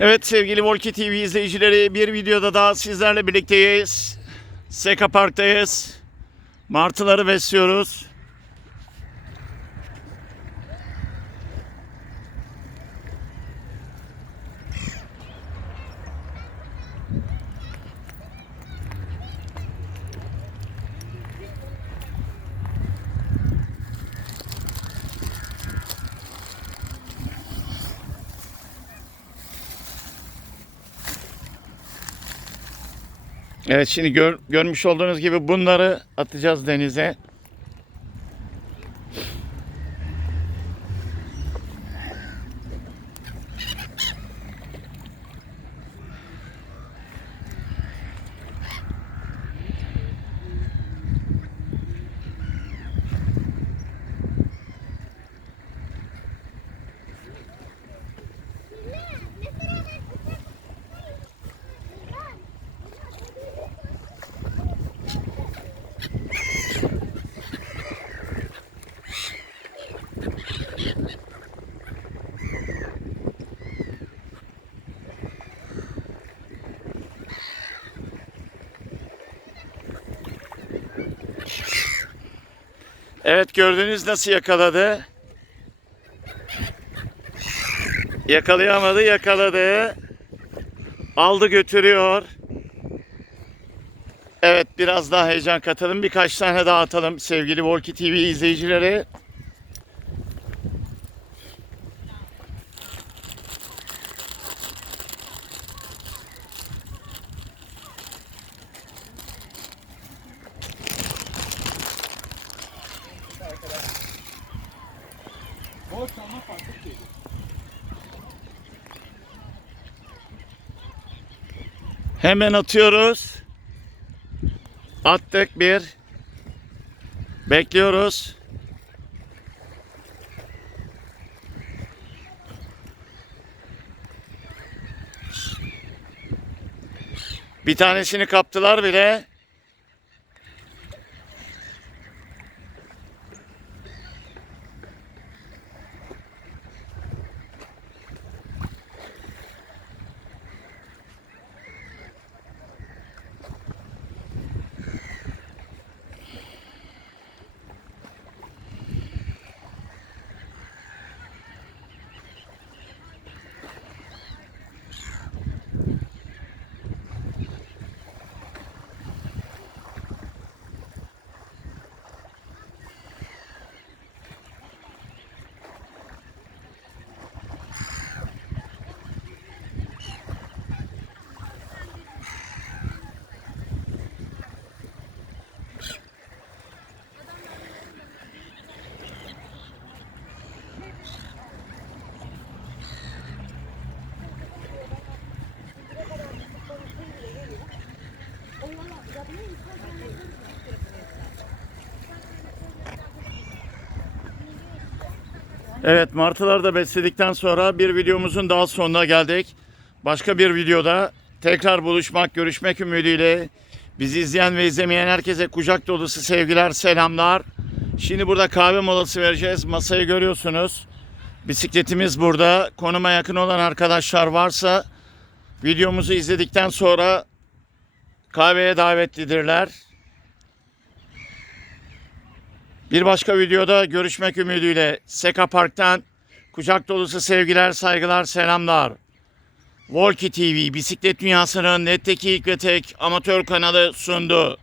Evet sevgili Volki TV izleyicileri bir videoda daha sizlerle birlikteyiz. Seka Park'tayız. Martıları besliyoruz. Evet şimdi gör- görmüş olduğunuz gibi bunları atacağız denize. Evet gördünüz nasıl yakaladı. Yakalayamadı yakaladı. Aldı götürüyor. Evet biraz daha heyecan katalım. Birkaç tane daha atalım sevgili Volki TV izleyicileri. Hemen atıyoruz. Attık bir. Bekliyoruz. Bir tanesini kaptılar bile. Evet martıları da besledikten sonra bir videomuzun daha sonuna geldik. Başka bir videoda tekrar buluşmak, görüşmek ümidiyle bizi izleyen ve izlemeyen herkese kucak dolusu sevgiler, selamlar. Şimdi burada kahve molası vereceğiz. Masayı görüyorsunuz. Bisikletimiz burada. Konuma yakın olan arkadaşlar varsa videomuzu izledikten sonra kahveye davetlidirler. Bir başka videoda görüşmek ümidiyle Seka Park'tan kucak dolusu sevgiler, saygılar, selamlar. Volki TV bisiklet dünyasının netteki ilk ve tek amatör kanalı sundu.